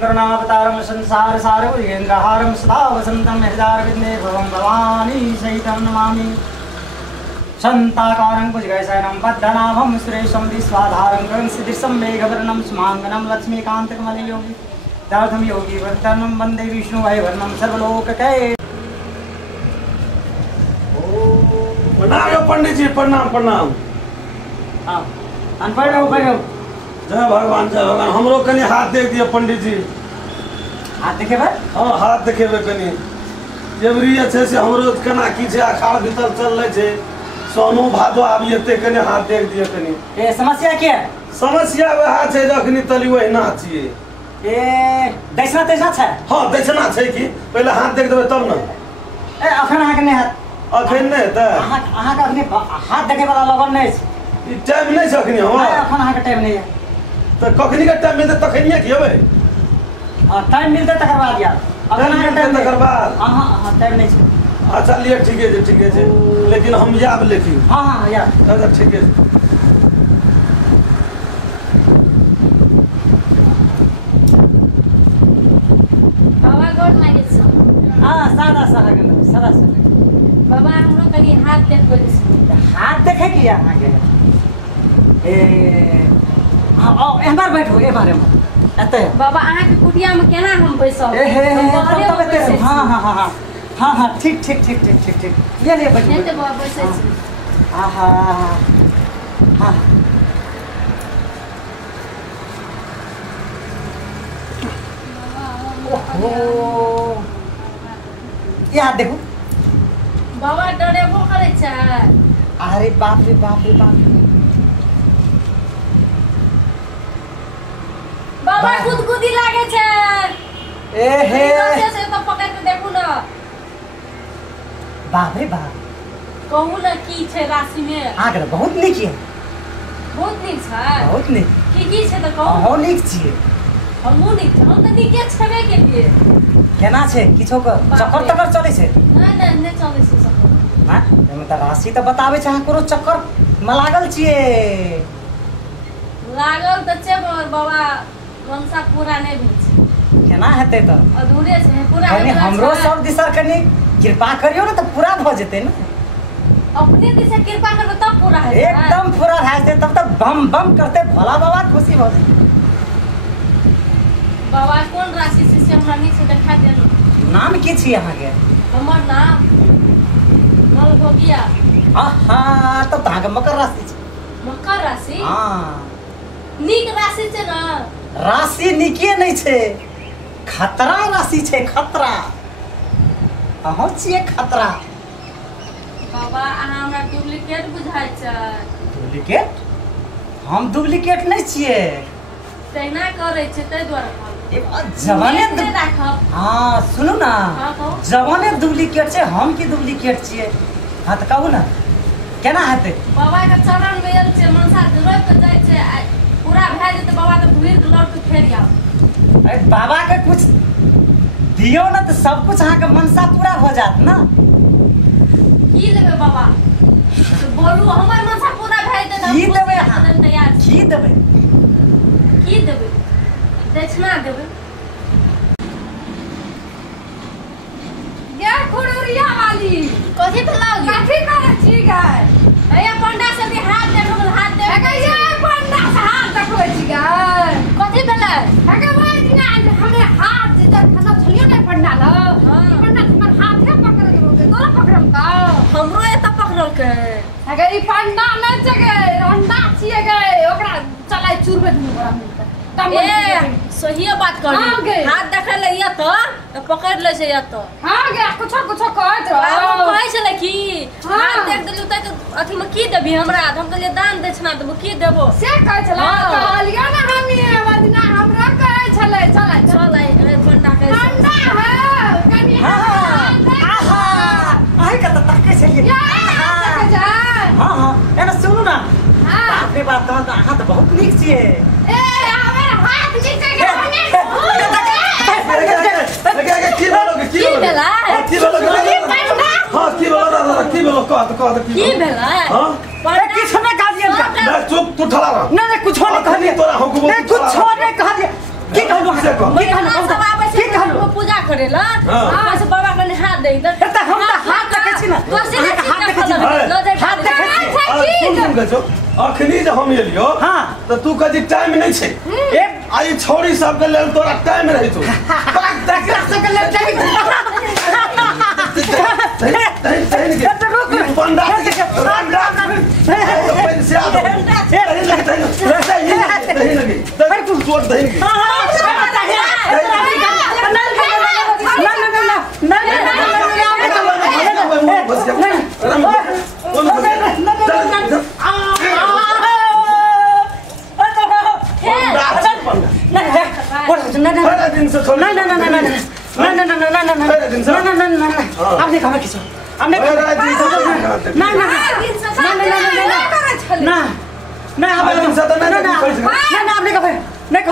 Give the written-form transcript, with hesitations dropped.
करुणावतारम संसार सारभुजेन्द्रहारम सदा वसंतम हजार विघ्ने भवं भवानी सहितं नमामि। शान्ताकारं भुजगशयनं पद्मनाभं सुरेशं विश्वाधारं गगनसदृशं मेघवर्णं सुमांगनं लक्ष्मीकान्तकमलयोगी दार्थं योगी वर्धनं वन्दे विष्णुवैवर्णं सर्वलोककै। प्रणाम पंडित जी, प्रणाम प्रणाम। हाँ अनपढ़ हो भाई। जय भगवान जय भगवान। हमरो कनी हाथ देख दिए पंडित जी। हाथ देखे भाई? हाँ हाथ देखेबे कनी। एवरी अच्छे से हमरो कना की छे अखाड़ भीतर चल रहे छे। सोनू भादो आबी एते कनी हाथ देख दिए कनी। ए समस्या क्या है? समस्या वह छे जखनी तली वहिना छिए। ए दैसना तैसना छे? हाँ दैसना छे कि पहले हाथ देख देबे तब न। ए अखन अहाँ के नहीं हाथ अखन नहीं त अहाँ का अपने हाथ देखे वाला लगन नहीं छे। ई टाइम नहीं छखनी हम। अखन अहाँ के टाइम नहीं है त कखनी का टाइम मिलते तखनिए खियबे। टाइम मिलते तकर बाद यार। टाइम मिलते तकर बाद। हां टाइम नहीं छे। अच्छा लिए ठीक है लेकिन हम याब लेखी। हाँ यार अच्छा ठीक है। बाबा गोड मागे छ। सादा सादा बाबा हमरो कनी हाथ देखबे छ। हाथ देखे कि यहाँ के ए हां एमर बैठो ए बारे में एते। बाबा अहाँ के कुटिया में केना हम बैसब? ए हे तब एते। हां ठीक ये ले बैठो। एते बाबा बैसै छी। आहा हां ओहो यार देखो बाबा डरेबो करे छ। अरे बाप रे बाप। बाबा गुदगुदी लागे छ। ए हे से तो पकड़ के देखू ना। बाप रे बाप। कहू ना की छै राशि में? आगे बहुत नीक है। बहुत नीक छ। बहुत नीक की छै त कहू। बहुत नीक छिए। हमहु नीक हम त नीके छबे के लिए। केना छै किछो के चक्कर तकर चले छै? नहीं चले छै सब। हां एमे त राशि त बताबै छै। अहाँ कोनो चक्कर में लागल छिए? लागल त छै बाबा मनसा पूरा नहीं भेल छै। केना हेतै त? अधूरे छै पूरा। कनी हमरो सब दिसर कनी कृपा करियो न त पूरा भ जेतै न। अपने दिसे कृपा करबे तब पूरा हेतै। एकदम पूरा भ जेतै तब त बम बम करते भोला बाबा खुशी भ जेतै। बाबा कोन राशि से हमरा नीक से देखा देलु। नाम की छी अहाँ के? हमर नाम मलभोगिया। आहा त अहाँ के मकर राशि छै। मकर राशि? हां नीक राशि छै ना। राशि नीके नहीं छै, खतरा राशि छै। खतरा अहाँ छिए खतरा। बाबा अहाँ हमरा डुप्लीकेट बुझाइ छै। डुप्लीकेट? हम डुप्लीकेट नहीं छिए। तैना करे छै तै द्वारा कहल। जवाने राखब। हाँ सुनू ना। हाँ कहू। जवाने डुप्लीकेट छै, हम की डुप्लीकेट छिए? हाँ त कहू ना केना हेतै? बाबा के चरण में आयल छै मनसा रोप के जाय छै पूरा भए जेतै बाबा त भूर के लौट के फेर आउ। अरे बाबा के कुछ दियो ना त सब कुछ अहाँ के मनसा पूरा हो जात ना। की लेबे बाबा? तो बोलू हमर मनसा पूरा भए जेतै त की देबै अहाँ? तैयार छी। की देबै? की देबै? दक्षिणा देबै। ये कुड़ुरिया वाली कथि भेलौ? कथि करे छी गाय? भैया पंडा से भी हाथ देखो हाथ दे। हेगे ये पंडा से हाथ देखो छी गाय। कथि भेलै? हेगे वो दिना हमरे हाथ जे खाना छलियो ने पंडा ल। हां पंडा हमर हाथे पकड़ देबे तोरा पकड़म का? हमरो एत पकड़ल के। हेगे ई पंडा न जगे अंडा छिए गए ओकरा चलाई चूरबे दुनु बड़ा मिलता। ए सही बात करी। हाथ देखे ले या तो पकड़ ले छै या तो। हां गे कुछ कहत रहो। हम कहै छले की हाथ देख देलु त अथि में की देबी हमरा? हम कहलिए दान दक्षिणा देबो की देबो से कहै छला। कहलिया ना हमी वदिना हमरा कहै छले चल ए पंडा के पंडा है कनी। आहा आइ के त ताके छलिए। हां एना सुनू ना। बाप रे बाप त अहाँ त बहुत नीक छिए। ए हमर हाथ नीचे के होने। की बोलोगे की भेला? की बोलोगे? हां की बोलो की बोलो कह की भेला? हां किछ नहीं कह दिया। चुप तू ठला रह। नहीं कुछ नहीं कह दिया। तोरा हुकुम नहीं कुछ नहीं कह दिया। की कहलू से को की कहलू सब आबै छै पूजा करेला हां से बाबा कने हाथ दे दे त हम त हाथ देखे छी ना तो से हाथ देखे छी हाथ देखे सुन गजो अखनी जे हम एलियो हां त तू कजी टाइम नहीं छे ए आई छोड़ी सब के लेल तोरा टाइम रही तू बात तकरा से के ले टाइम पंडा आपने कहा किसो हमने ना आपने कहा नहीं